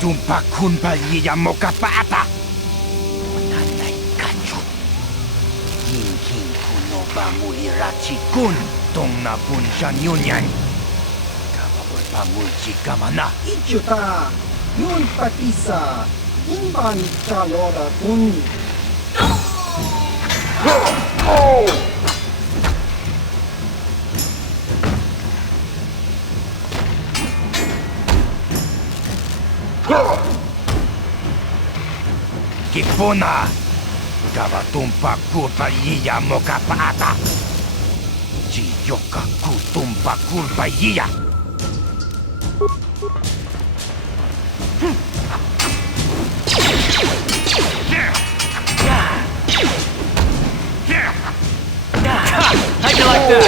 Tumpa kunpa liya mokapaata. Nanay kachut. King kuno ba mulirachi kun. Tong na bunshan yunyan. Kapapol pa mulchi kamana. Ichuta. Yun patisa. Inban chaloda kun. Kipuna. Gabatumpa kurpa liya mokapaata. Chiyoka kutumpa kurpa liya. How'd you like that?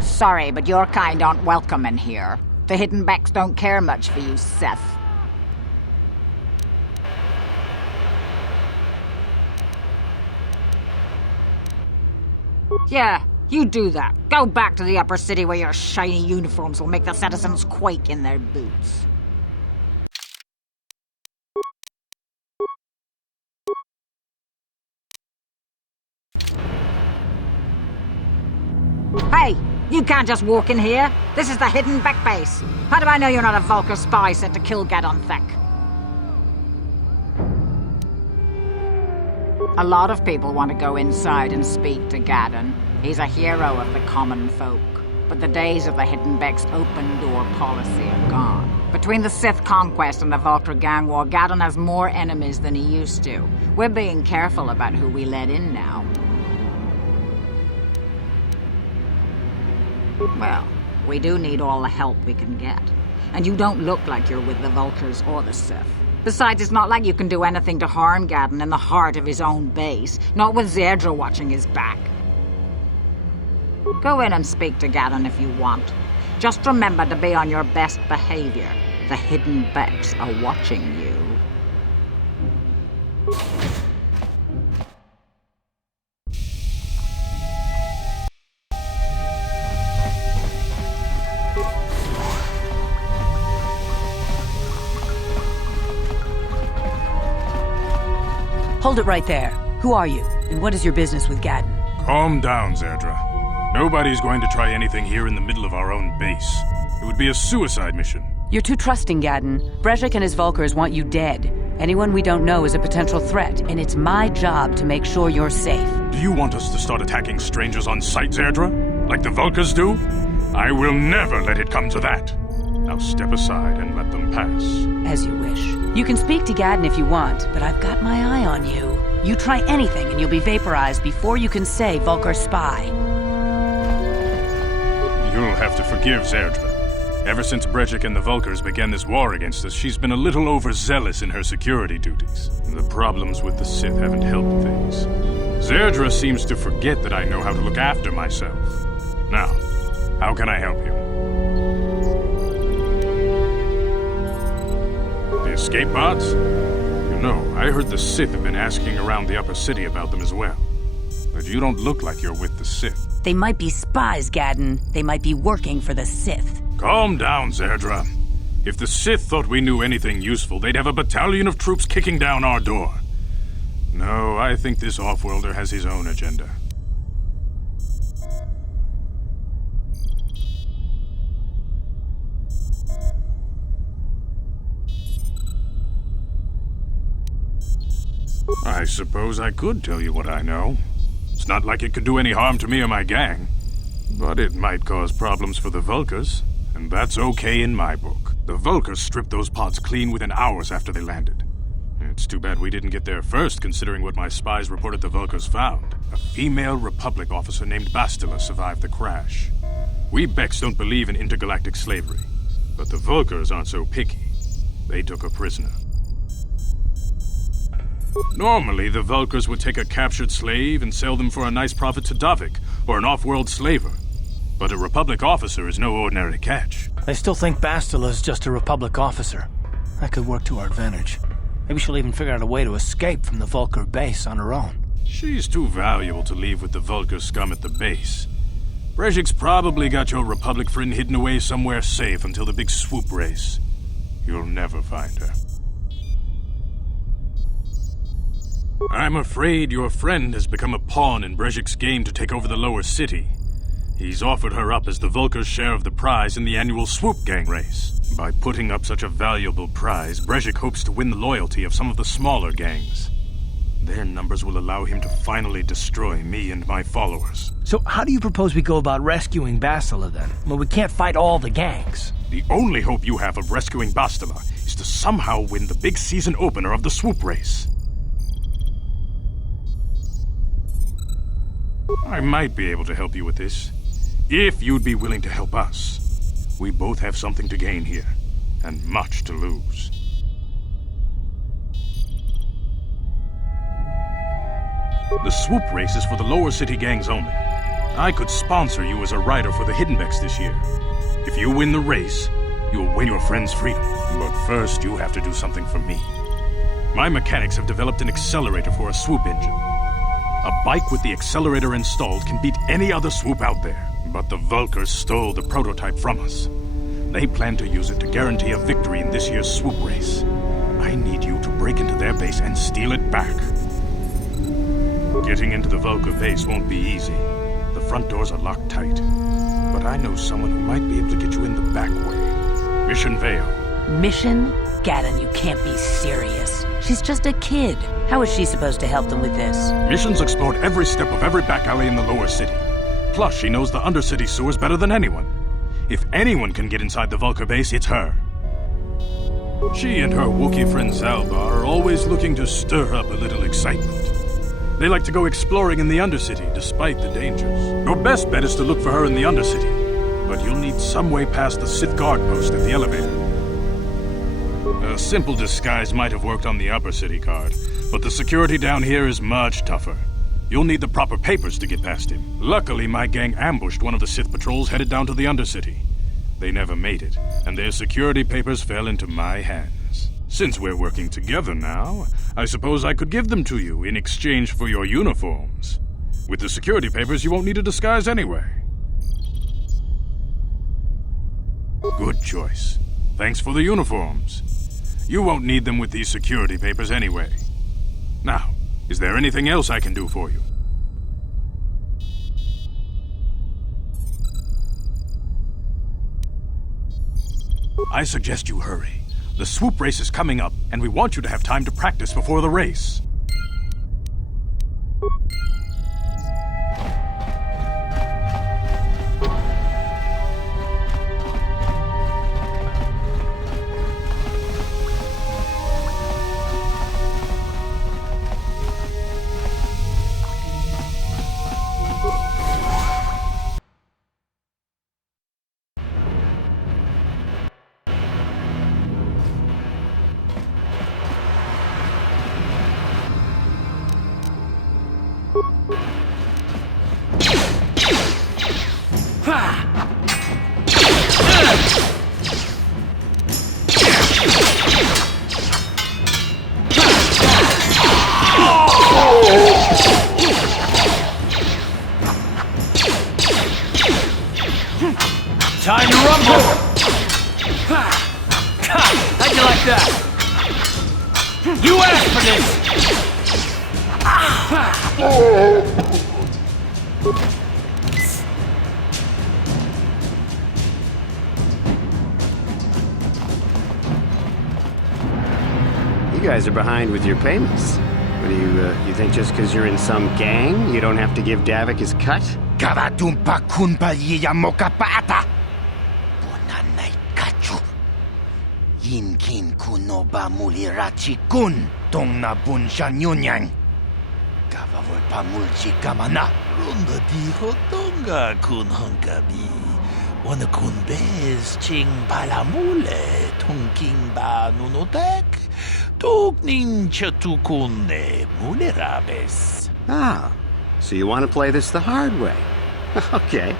Sorry, but your kind aren't welcome in here. The hidden backs don't care much for you, Seth. Yeah, you do that. Go back to the upper city where your shiny uniforms will make the citizens quake in their boots. Hey! You can't just walk in here. This is the hidden back base. How do I know you're not a Vulcar spy sent to kill Gadon Thek? A lot of people want to go inside and speak to Gadon. He's a hero of the common folk. But the days of the hidden back's open door policy are gone. Between the Sith conquest and the Vulcar gang war, Gadon has more enemies than he used to. We're being careful about who we let in now. Well, we do need all the help we can get. And you don't look like you're with the Vulcars or the Sith. Besides, it's not like you can do anything to harm Gadon in the heart of his own base, not with Zerdra watching his back. Go in and speak to Gadon if you want. Just remember to be on your best behavior. The hidden backs are watching you. Hold it right there. Who are you, and what is your business with Gadon? Calm down, Zerdra. Nobody's going to try anything here in the middle of our own base. It would be a suicide mission. You're too trusting, Gadon. Brejik and his Vulcars want you dead. Anyone we don't know is a potential threat, and it's my job to make sure you're safe. Do you want us to start attacking strangers on sight, Zerdra? Like the Vulcars do? I will never let it come to that. Now step aside and let them pass. As you wish. You can speak to Gadon if you want, but I've got my eye on you. You try anything and you'll be vaporized before you can say Vulcar spy. You'll have to forgive Zerdra. Ever since Brejik and the Vulcars began this war against us, she's been a little overzealous in her security duties. The problems with the Sith haven't helped things. Zerdra seems to forget that I know how to look after myself. Now, how can I help you? The escape pods? You know, I heard the Sith have been asking around the upper city about them as well. But you don't look like you're with the Sith. They might be spies, Gadon. They might be working for the Sith. Calm down, Zerdra. If the Sith thought we knew anything useful, they'd have a battalion of troops kicking down our door. No, I think this off-worlder has his own agenda. I suppose I could tell you what I know. It's not like it could do any harm to me or my gang. But it might cause problems for the Vulcars, and that's okay in my book. The Vulcars stripped those pods clean within hours after they landed. It's too bad we didn't get there first, considering what my spies reported the Vulkars found. A female Republic officer named Bastila survived the crash. We Becks don't believe in intergalactic slavery, but the Vulkars aren't so picky. They took her prisoner. Normally, the Vulkars would take a captured slave and sell them for a nice profit to Davik, or an off-world slaver. But a Republic officer is no ordinary catch. I still think Bastila's just a Republic officer. That could work to our advantage. Maybe she'll even figure out a way to escape from the Vulkar base on her own. She's too valuable to leave with the Vulkar scum at the base. Brejik's probably got your Republic friend hidden away somewhere safe until the big swoop race. You'll never find her. I'm afraid your friend has become a pawn in Brejik's game to take over the lower city. He's offered her up as the Vulkar's share of the prize in the annual swoop gang race. By putting up such a valuable prize, Brejik hopes to win the loyalty of some of the smaller gangs. Their numbers will allow him to finally destroy me and my followers. So how do you propose we go about rescuing Bastila then? Well, we can't fight all the gangs. The only hope you have of rescuing Bastila is to somehow win the big season opener of the swoop race. I might be able to help you with this, if you'd be willing to help us. We both have something to gain here, and much to lose. The swoop race is for the lower city gangs only. I could sponsor you as a rider for the Hiddenbecks this year. If you win the race, you'll win your friend's freedom. But first, you have to do something for me. My mechanics have developed an accelerator for a swoop engine. A bike with the accelerator installed can beat any other swoop out there. But the Vulkars stole the prototype from us. They plan to use it to guarantee a victory in this year's swoop race. I need you to break into their base and steal it back. Getting into the Vulkar base won't be easy. The front doors are locked tight. But I know someone who might be able to get you in the back way. Mission Vale. Mission? Gaddon, you can't be serious. She's just a kid. How is she supposed to help them with this? Mission's explored every step of every back alley in the lower city. Plus, she knows the undercity sewers better than anyone. If anyone can get inside the Vulkar base, it's her. She and her Wookiee friend Zalbar are always looking to stir up a little excitement. They like to go exploring in the Undercity, despite the dangers. Your best bet is to look for her in the Undercity, but you'll need some way past the Sith guard post at the elevator. A simple disguise might have worked on the Upper City card, but the security down here is much tougher. You'll need the proper papers to get past him. Luckily, my gang ambushed one of the Sith patrols headed down to the Undercity. They never made it, and their security papers fell into my hands. Since we're working together now, I suppose I could give them to you in exchange for your uniforms. With the security papers, you won't need a disguise anyway. Good choice. Thanks for the uniforms. You won't need them with these security papers anyway. Now, is there anything else I can do for you? I suggest you hurry. The swoop race is coming up, and we want you to have time to practice before the race. Time to rumble! How'd you like that? You asked for this! You guys are behind with your payments. What do you think just because you're in some gang, you don't have to give Davik his cut? Gavatumpa kunpa yiya mokapaata. Bonanay kachu. Yinkin kunoba mulirachi kun tong na bunshan yunyang. Gavavol pamulchi kamana. Runda di hotonga kun honkabi. Wana kun bez ching palamule tungking ba nunotek. Tuknin chatukune mulerabes. Ah, so you want to play this the hard way? Okay.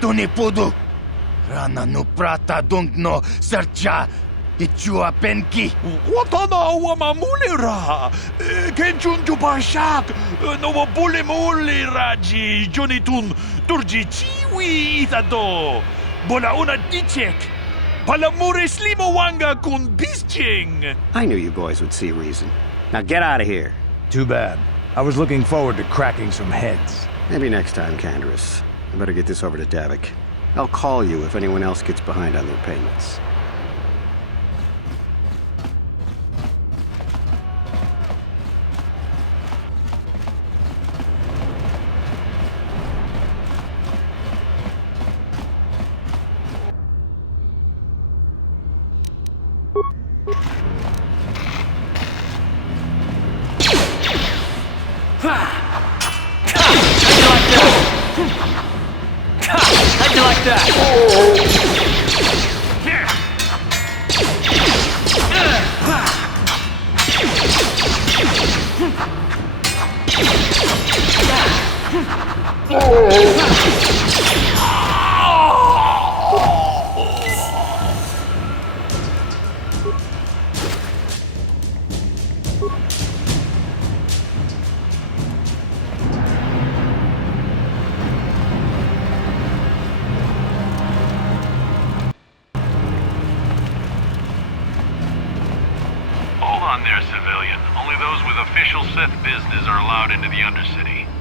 Tunipudu. Rana no prata dong no sercha. Ichua penki. Watana wamamulera. Kenchunju bashak. Nova bulemuleraji. Jonitun turjichiwi itado. Bola una dichek. Palamure slimo wanga kun bisching. I knew you boys would see reason. Now get out of here. Too bad. I was looking forward to cracking some heads. Maybe next time, Canderous. I better get this over to Davik. I'll call you if anyone else gets behind on their payments.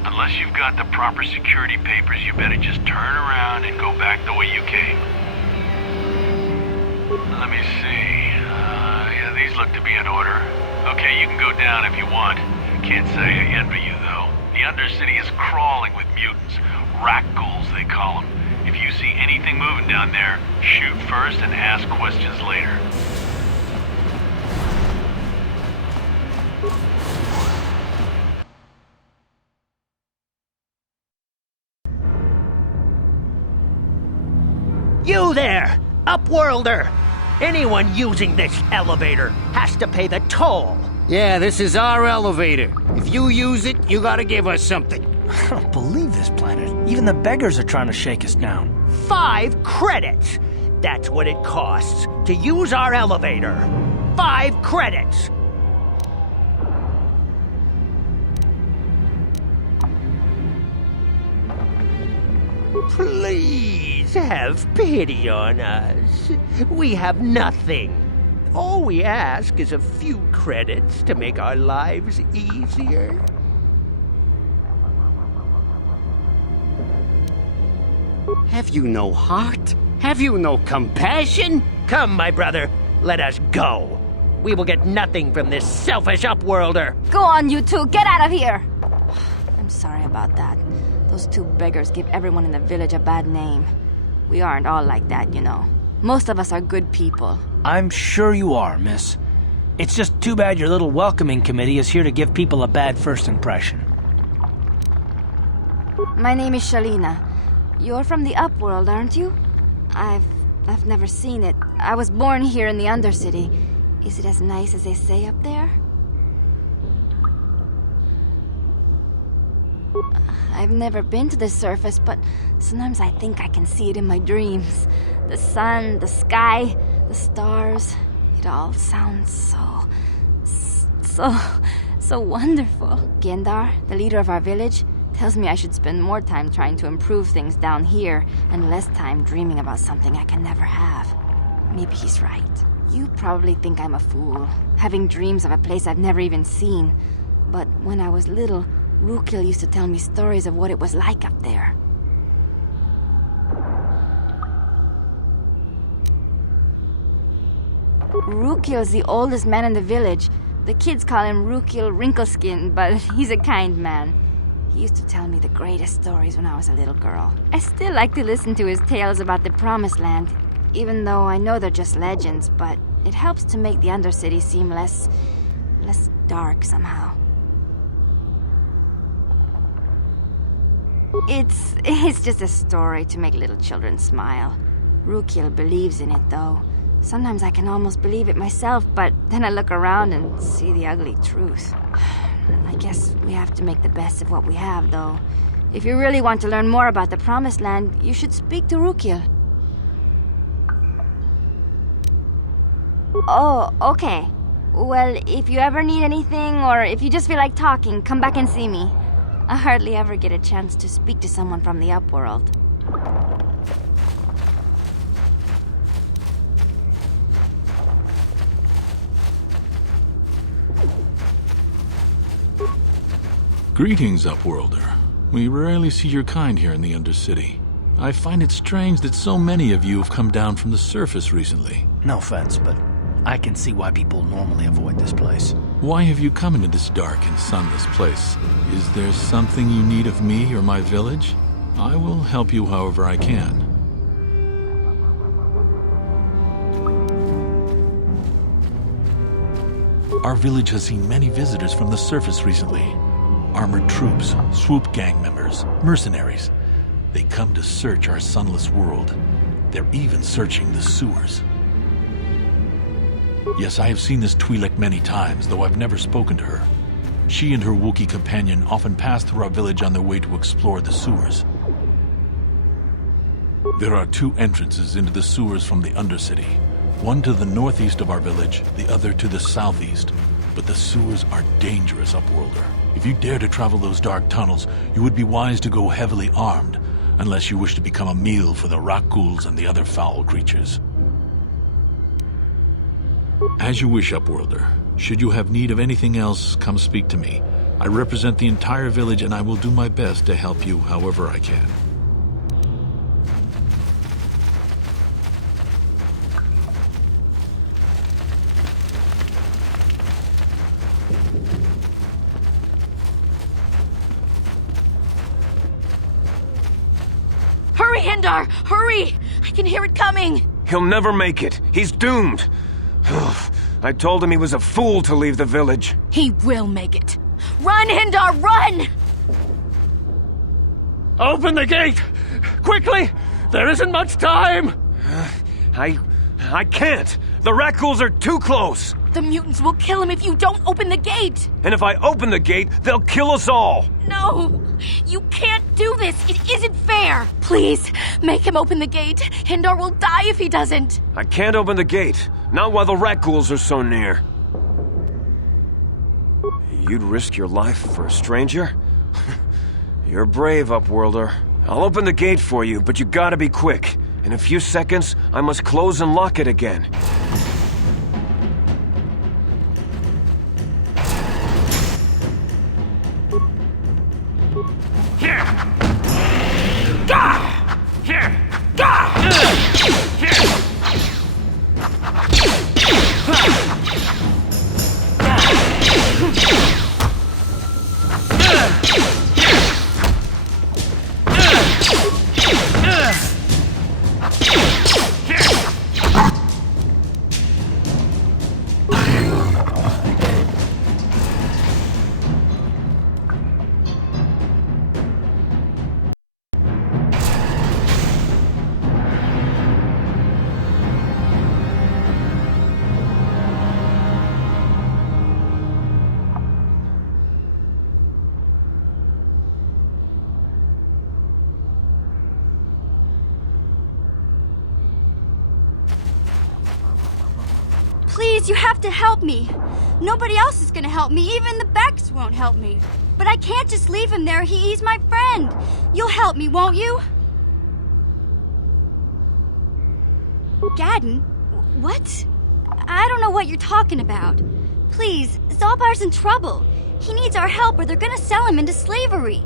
Unless you've got the proper security papers, you better just turn around and go back the way you came. Let me see. Yeah, these look to be in order. Okay, you can go down if you want. Can't say I envy you, though. The Undercity is crawling with mutants. Rat-ghouls, they call them. If you see anything moving down there, shoot first and ask questions later. You there, Upworlder! Anyone using this elevator has to pay the toll. Yeah, this is our elevator. If you use it, you gotta give us something. I don't believe this planet. Even the beggars are trying to shake us down. 5 credits! That's what it costs to use our elevator. 5 credits! Please have pity on us. We have nothing. All we ask is a few credits to make our lives easier. Have you no heart? Have you no compassion? Come, my brother, let us go. We will get nothing from this selfish Upworlder. Go on, you two, get out of here! I'm sorry about that. Those 2 beggars give everyone in the village a bad name. We aren't all like that, you know. Most of us are good people. I'm sure you are, miss. It's just too bad your little welcoming committee is here to give people a bad first impression. My name is Shalina. You're from the Upworld, aren't you? I've never seen it. I was born here in the Undercity. Is it as nice as they say up there? I've never been to the surface, but sometimes I think I can see it in my dreams. The sun, the sky, the stars. It all sounds so wonderful. Gendar, the leader of our village, tells me I should spend more time trying to improve things down here and less time dreaming about something I can never have. Maybe he's right. You probably think I'm a fool, having dreams of a place I've never even seen. But when I was little, Rukil used to tell me stories of what it was like up there. Rukil's the oldest man in the village. The kids call him Rukil Wrinkleskin, but he's a kind man. He used to tell me the greatest stories when I was a little girl. I still like to listen to his tales about the Promised Land, even though I know they're just legends, but it helps to make the Undercity seem less dark somehow. It's just a story to make little children smile. Rukiel believes in it, though. Sometimes I can almost believe it myself, but then I look around and see the ugly truth. I guess we have to make the best of what we have, though. If you really want to learn more about the Promised Land, you should speak to Rukiel. Oh, okay. Well, if you ever need anything, or if you just feel like talking, come back and see me. I hardly ever get a chance to speak to someone from the Upworld. Greetings, Upworlder. We rarely see your kind here in the Undercity. I find it strange that so many of you have come down from the surface recently. No offense, but I can see why people normally avoid this place. Why have you come into this dark and sunless place? Is there something you need of me or my village? I will help you however I can. Our village has seen many visitors from the surface recently. Armored troops, swoop gang members, mercenaries. They come to search our sunless world. They're even searching the sewers. Yes, I have seen this Twi'lek many times, though I've never spoken to her. She and her Wookiee companion often pass through our village on their way to explore the sewers. There are two entrances into the sewers from the Undercity. One to the northeast of our village, the other to the southeast. But the sewers are dangerous, Upworlder. If you dare to travel those dark tunnels, you would be wise to go heavily armed, unless you wish to become a meal for the Rakghouls and the other foul creatures. As you wish, Upworlder. Should you have need of anything else, come speak to me. I represent the entire village and I will do my best to help you however I can. Hurry, Hindar! Hurry! I can hear it coming! He'll never make it. He's doomed. I told him he was a fool to leave the village. He will make it. Run, Hindar, run! Open the gate! Quickly! There isn't much time! I can't! The Rakghouls are too close! The mutants will kill him if you don't open the gate! And if I open the gate, they'll kill us all! No! You can't do this! It isn't fair! Please, make him open the gate! Hindar will die if he doesn't! I can't open the gate. Not while the Rakghouls are so near. You'd risk your life for a stranger? You're brave, Upworlder. I'll open the gate for you, but you gotta be quick. In a few seconds, I must close and lock it again. Here! Gah! Here! Gah! Here! Please, you have to help me. Nobody else is gonna help me. Even the Becks won't help me. But I can't just leave him there. He's my friend. You'll help me, won't you? Gadden? What? I don't know what you're talking about. Please, Zalbar's in trouble. He needs our help or they're gonna sell him into slavery.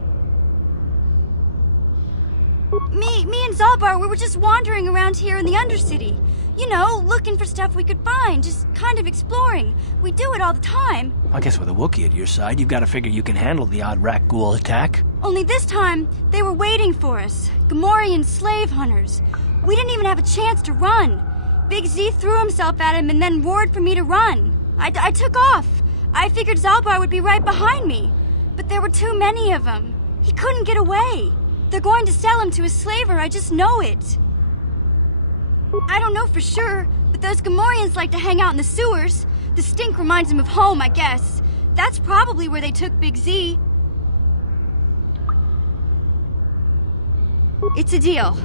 Me and Zalbar, we were just wandering around here in the Undercity. You know, looking for stuff we could find, just kind of exploring. We do it all the time. I guess with a Wookiee at your side, you've got to figure you can handle the odd rat ghoul attack. Only this time, they were waiting for us. Gamorrean slave hunters. We didn't even have a chance to run. Big Z threw himself at him and then roared for me to run. I took off. I figured Zalbar would be right behind me. But there were too many of them. He couldn't get away. They're going to sell him to a slaver, I just know it. I don't know for sure, but those Gamorreans like to hang out in the sewers. The stink reminds them of home, I guess. That's probably where they took Big Z. It's a deal.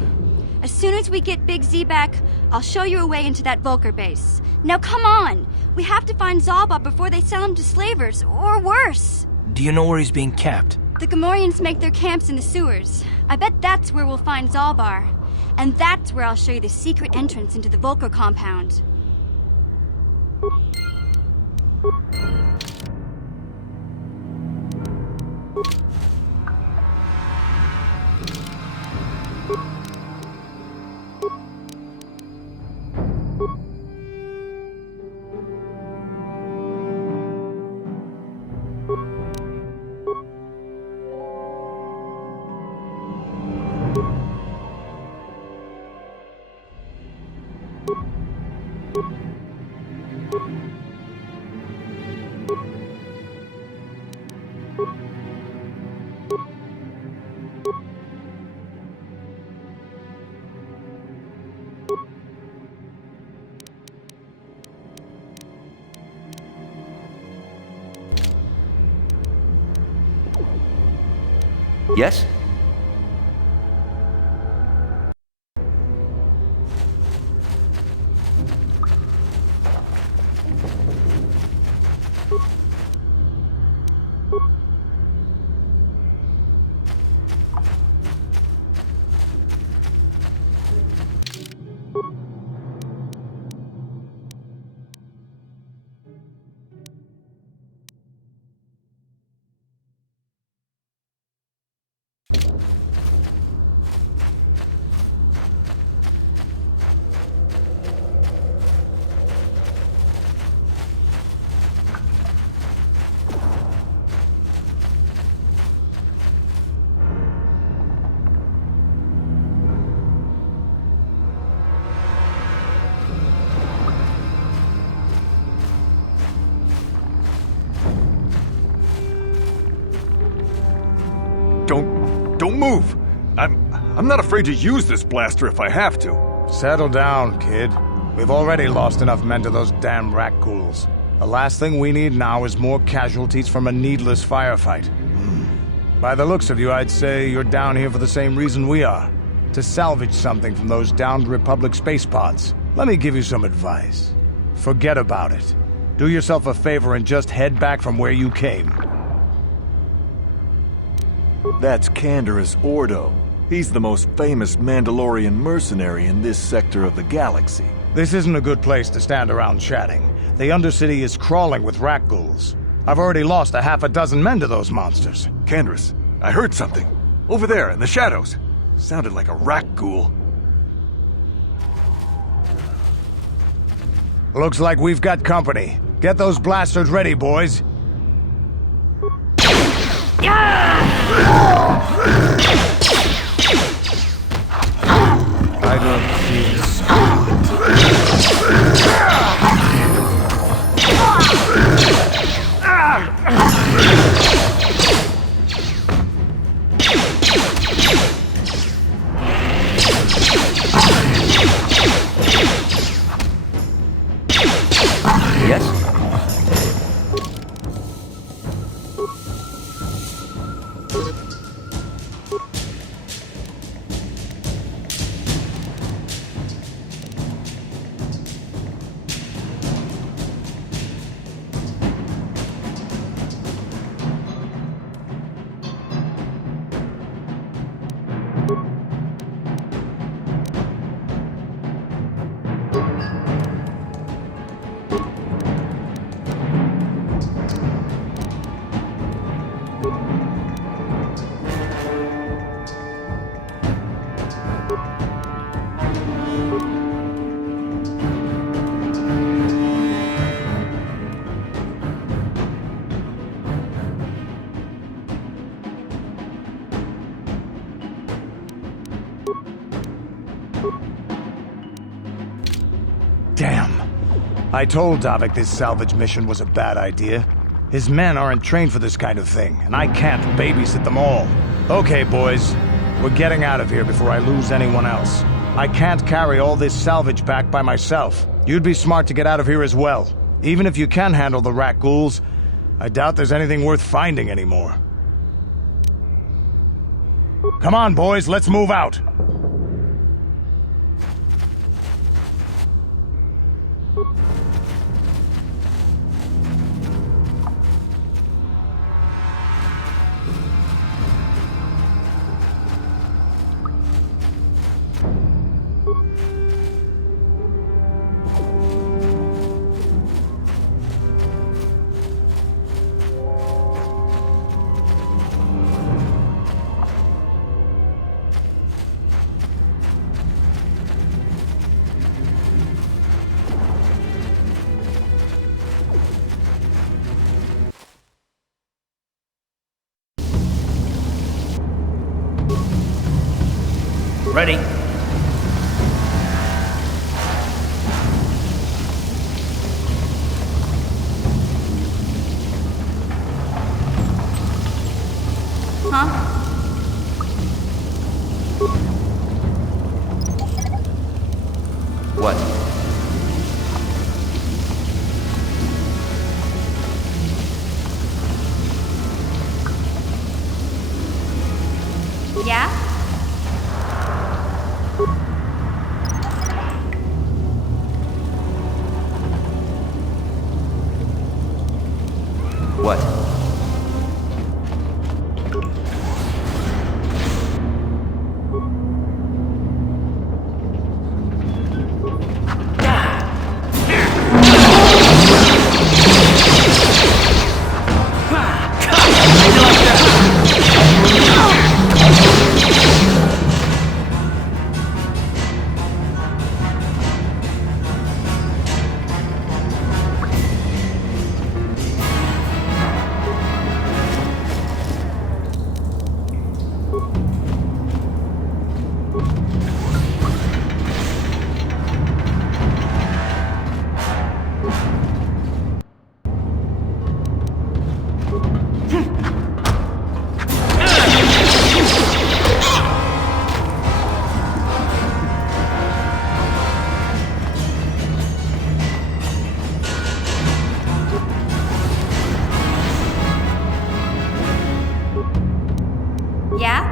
As soon as we get Big Z back, I'll show you a way into that Vulcar base. Now come on! We have to find Zalba before they sell him to slavers, or worse. Do you know where he's being kept? The Gamorreans make their camps in the sewers. I bet that's where we'll find Zalbar. And that's where I'll show you the secret entrance into the Vulcar compound. Yes? Don't move! I'm not afraid to use this blaster if I have to. Settle down, kid. We've already lost enough men to those damn rat ghouls. The last thing we need now is more casualties from a needless firefight. By the looks of you, I'd say you're down here for the same reason we are. To salvage something from those downed Republic space pods. Let me give you some advice. Forget about it. Do yourself a favor and just head back from where you came. That's Canderous Ordo. He's the most famous Mandalorian mercenary in this sector of the galaxy. This isn't a good place to stand around chatting. The Undercity is crawling with rat ghouls. I've already lost a half a dozen men to those monsters. Canderous, I heard something. Over there, in the shadows. Sounded like a rat ghoul. Looks like we've got company. Get those blasters ready, boys. I don't feel Yes? Damn. I told Davik this salvage mission was a bad idea. His men aren't trained for this kind of thing, and I can't babysit them all. Okay, boys. We're getting out of here before I lose anyone else. I can't carry all this salvage back by myself. You'd be smart to get out of here as well. Even if you can handle the rat ghouls, I doubt there's anything worth finding anymore. Come on, boys, let's move out! Ready. Huh? What? Yeah? What? Yeah?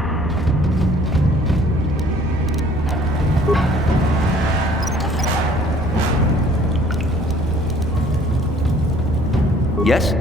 Yes?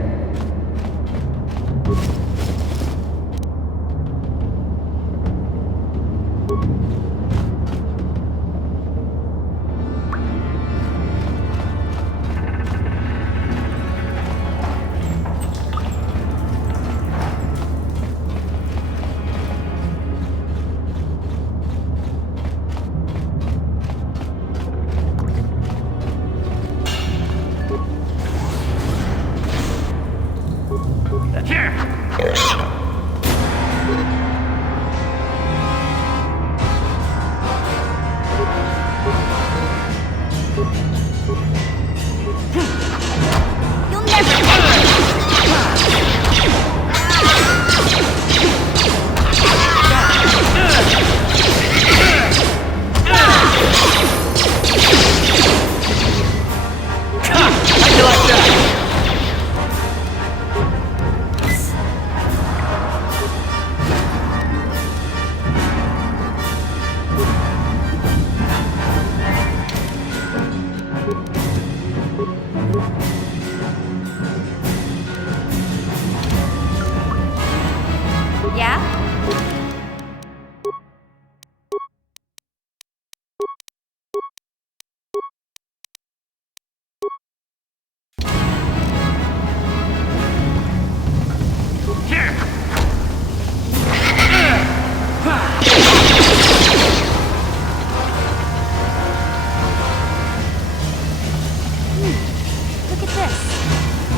Look at this.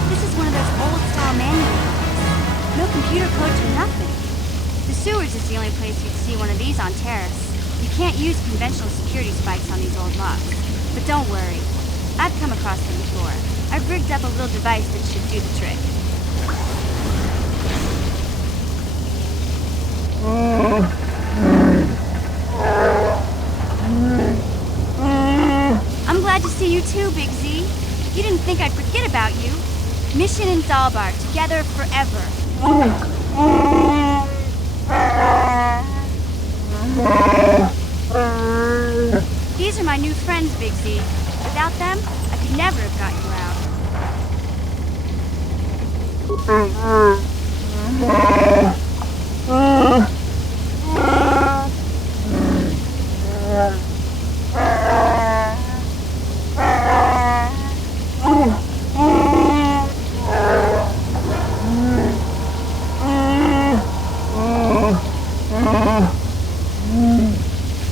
This is one of those old-style manuals. No computer codes or nothing. The sewers is the only place you'd see one of these on Terrace. You can't use conventional security spikes on these old locks. But don't worry. I've come across them before. I've rigged up a little device that should do the trick. I'm glad to see you too, Big Z. You didn't think I'd forget about you. Mission and Zalbar, together forever. These are my new friends, Big Z. Without them, I could never have got you out.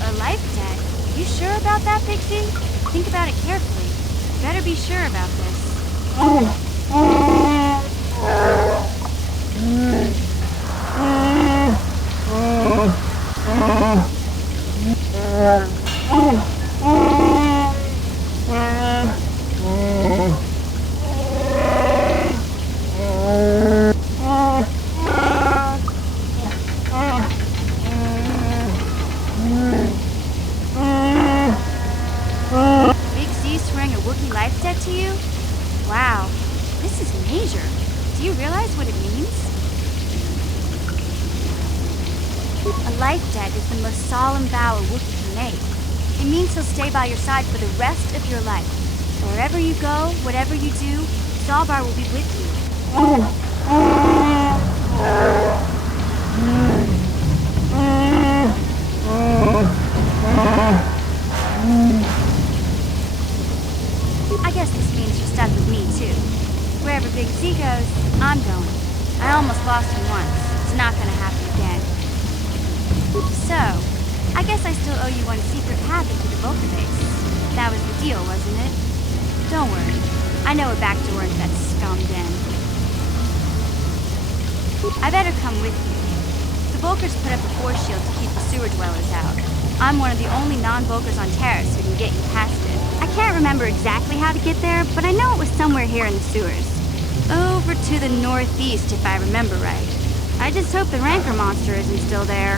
A life debt? You sure about that, Big Z? Think about it carefully. Better be sure about this. Big Z swearing a Wookiee life debt to you? Wow, this is major. Do you realize what it means? A life debt is the most solemn vow a Wookiee can make. It means he'll stay by your side for the rest of your life. Wherever you go, whatever you do, Zalbar will be with you. I guess this means you're stuck with me, too. Wherever Big Z goes, I'm going. I almost lost him once. It's not gonna happen again. So, I guess I still owe you one secret path into the Volker base. That was the deal, wasn't it? Don't worry. I know a back door into that scum den. I better come with you. The Volkers put up a force shield to keep the sewer dwellers out. I'm one of the only non-Volkers on Terrace who can get you past it. I can't remember exactly how to get there, but I know it was somewhere here in the sewers. Over to the northeast, if I remember right. I just hope the Rancor monster isn't still there.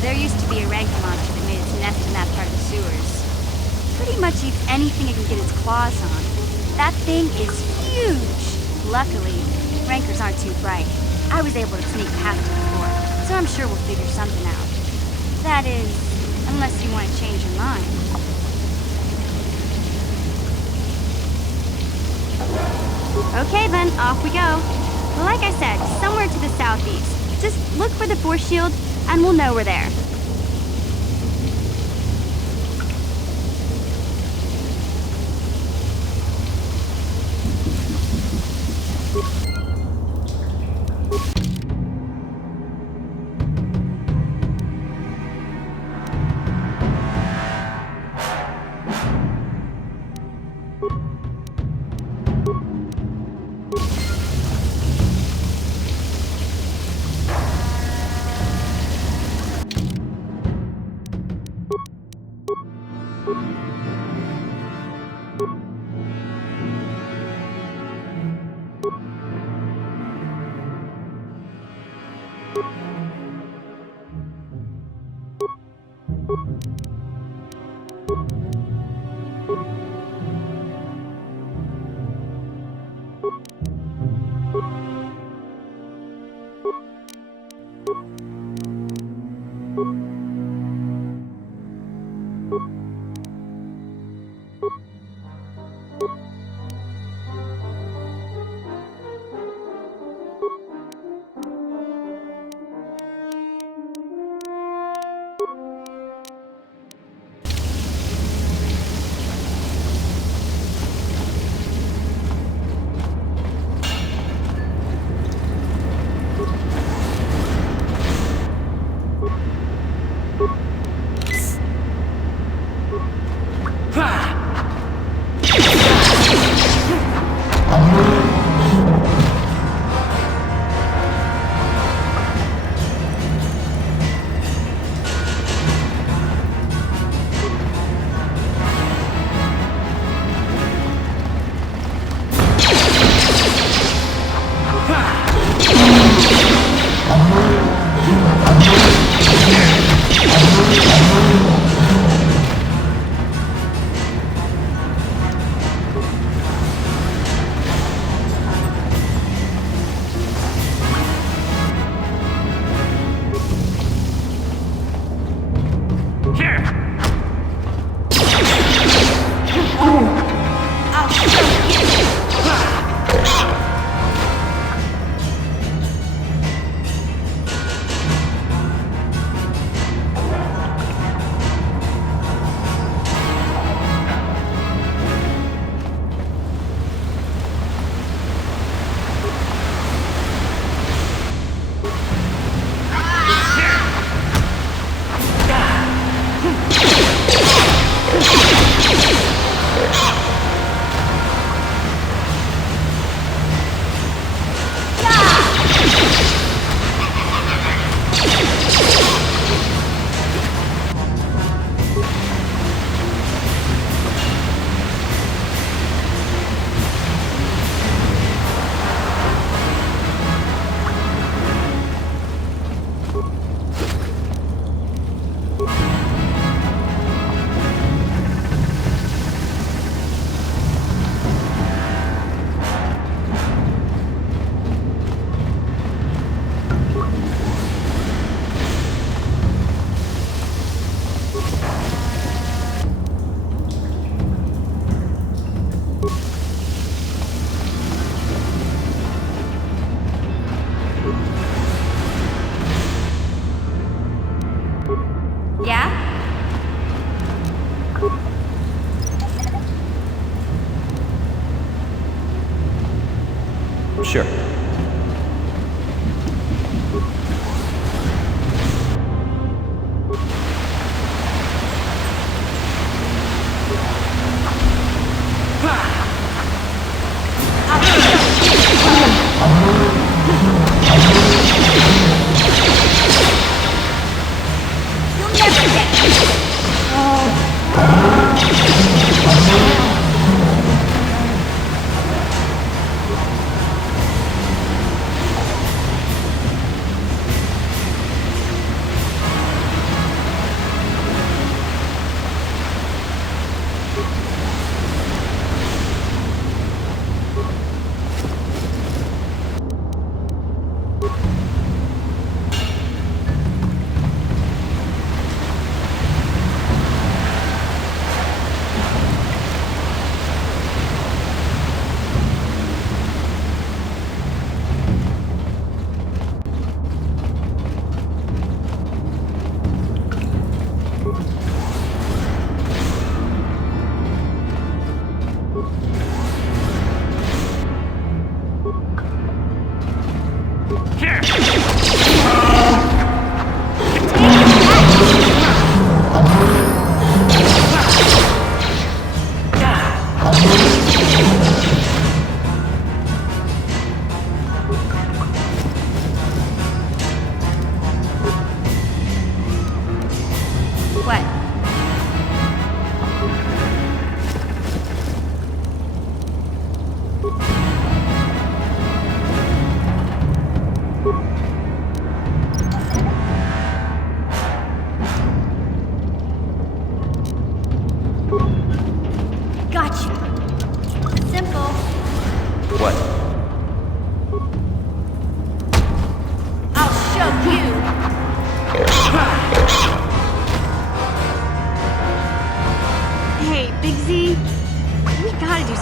There used to be a Rancor monster that made its nest in that part of the sewers. Pretty much eats anything it can get its claws on. That thing is huge! Luckily, Rancors aren't too bright. I was able to sneak past it before, so I'm sure we'll figure something out. That is, unless you want to change your mind. Okay then, off we go. Like I said, somewhere to the southeast. Just look for the force shield, and we'll know we're there.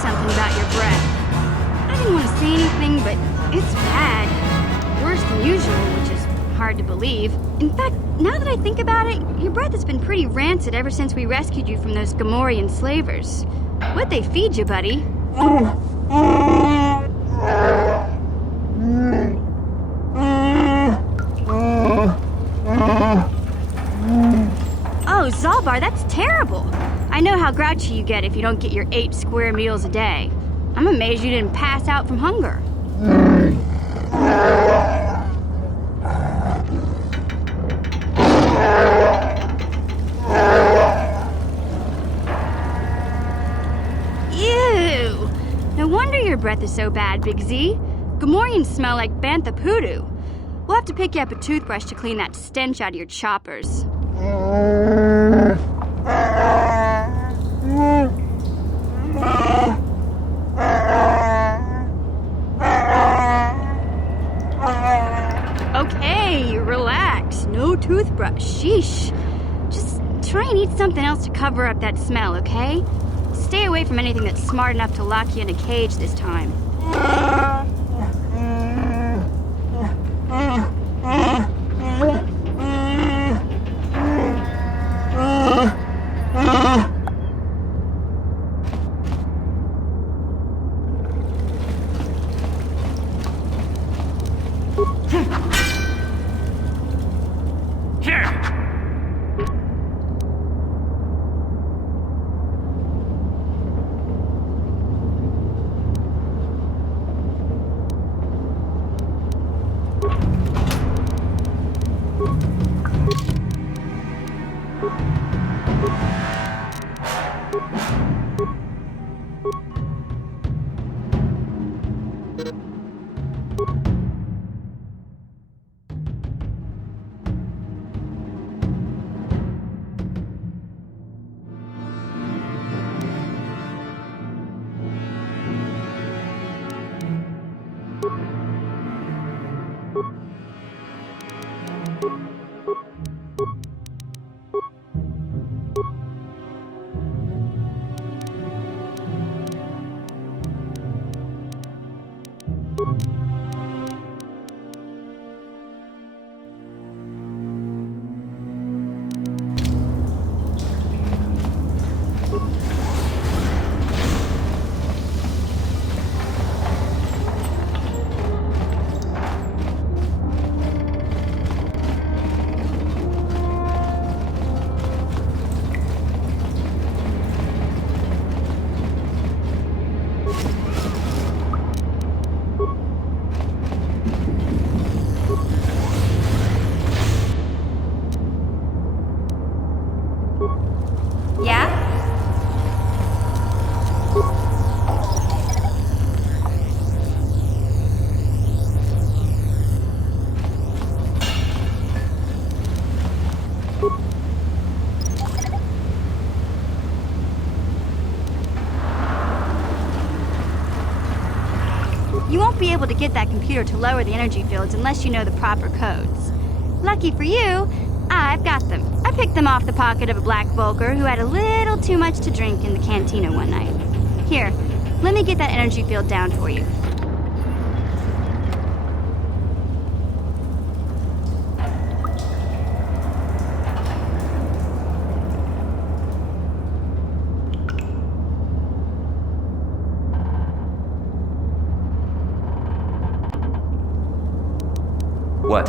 something about your breath. I didn't want to say anything, but it's bad. Worse than usual, which is hard to believe. In fact, now that I think about it, your breath has been pretty rancid ever since we rescued you from those Gamorrean slavers. What'd they feed you, buddy? Oh, Zalbar, that's terrible. I know how grouchy you get if you don't get your 8 square meals a day. I'm amazed you didn't pass out from hunger. Ew! No wonder your breath is so bad, Big Z. Gamorreans smell like bantha poodoo. We'll have to pick you up a toothbrush to clean that stench out of your choppers. Okay, relax. No toothbrush. Sheesh. Just try and eat something else to cover up that smell, okay? Stay away from anything that's smart enough to lock you in a cage this time. You won't be able to get that computer to lower the energy fields unless you know the proper codes. Lucky for you, I've got them. I picked them off the pocket of a black Volker who had a little too much to drink in the cantina one night. Here, let me get that energy field down for you. What?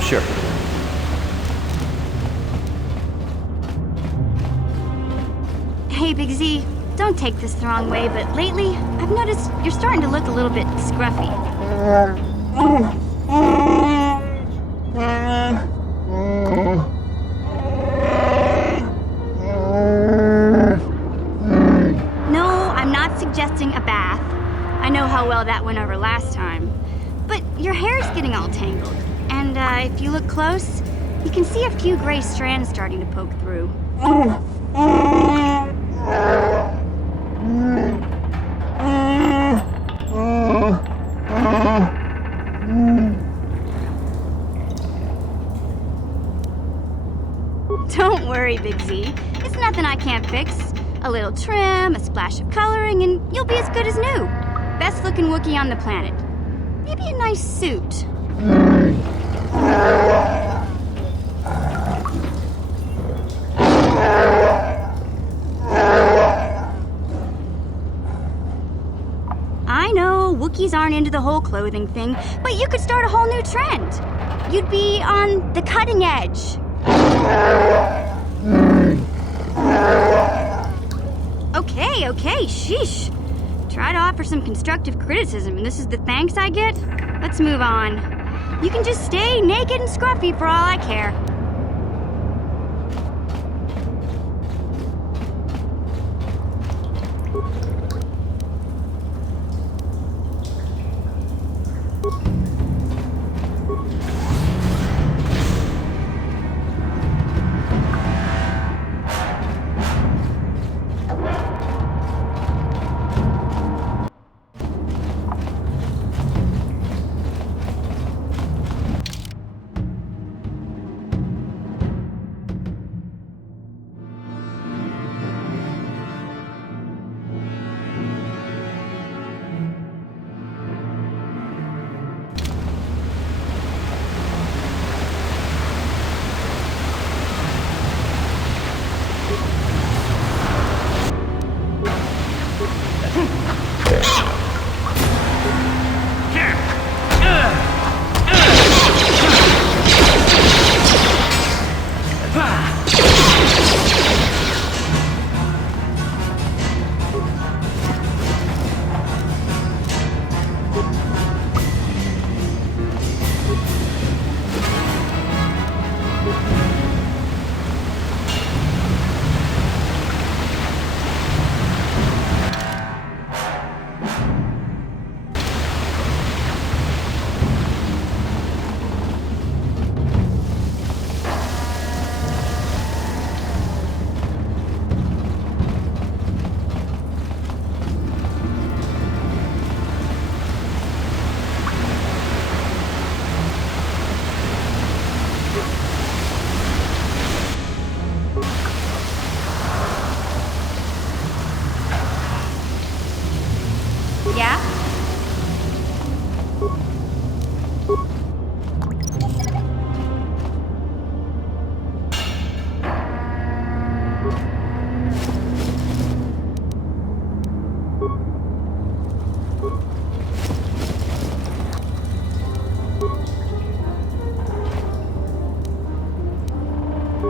Sure. Hey, Big Z, don't take this the wrong way, but lately, I've noticed you're starting to look a little bit scruffy. No, I'm not suggesting a bath. I know how well that went over last time. But your hair's getting all tangled. And if you look close, you can see a few gray strands starting to poke through. Don't worry, Big Z. It's nothing I can't fix. A little trim, a splash of coloring, and you'll be as good as new. Best looking Wookiee on the planet. Maybe a nice suit. I know, Wookiees aren't into the whole clothing thing, but you could start a whole new trend. You'd be on the cutting edge. Okay, sheesh. Try to offer some constructive criticism, and this is the thanks I get? Let's move on. You can just stay naked and scruffy for all I care.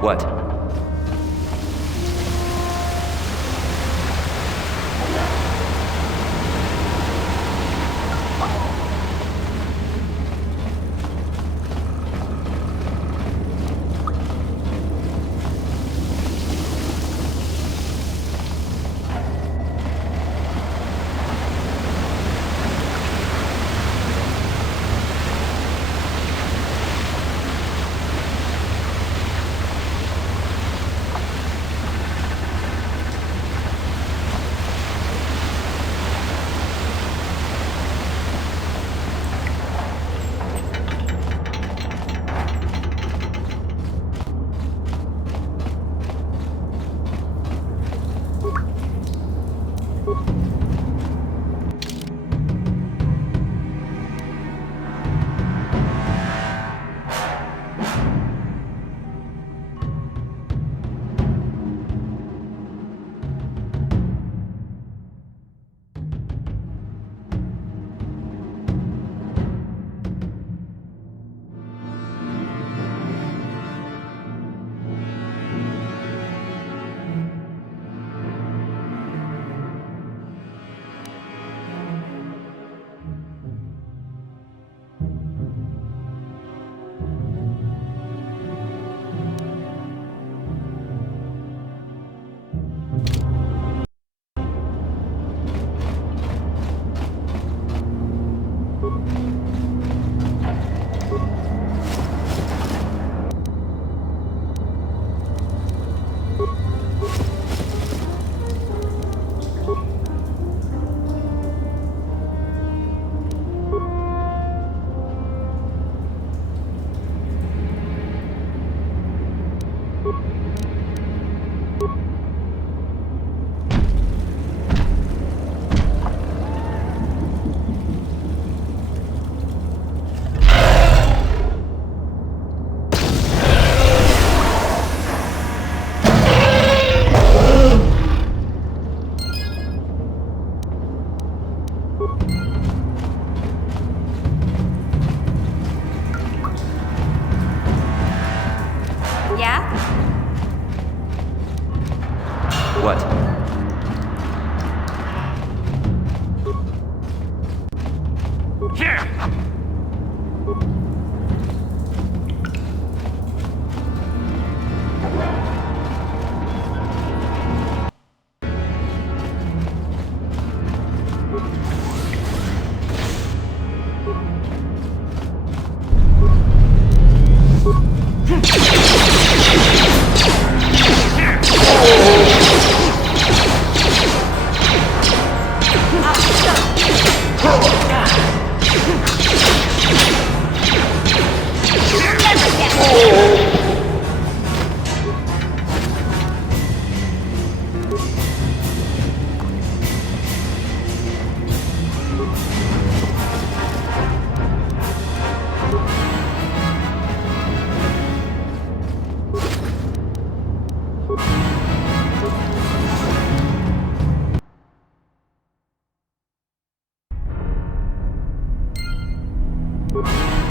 What? Bye.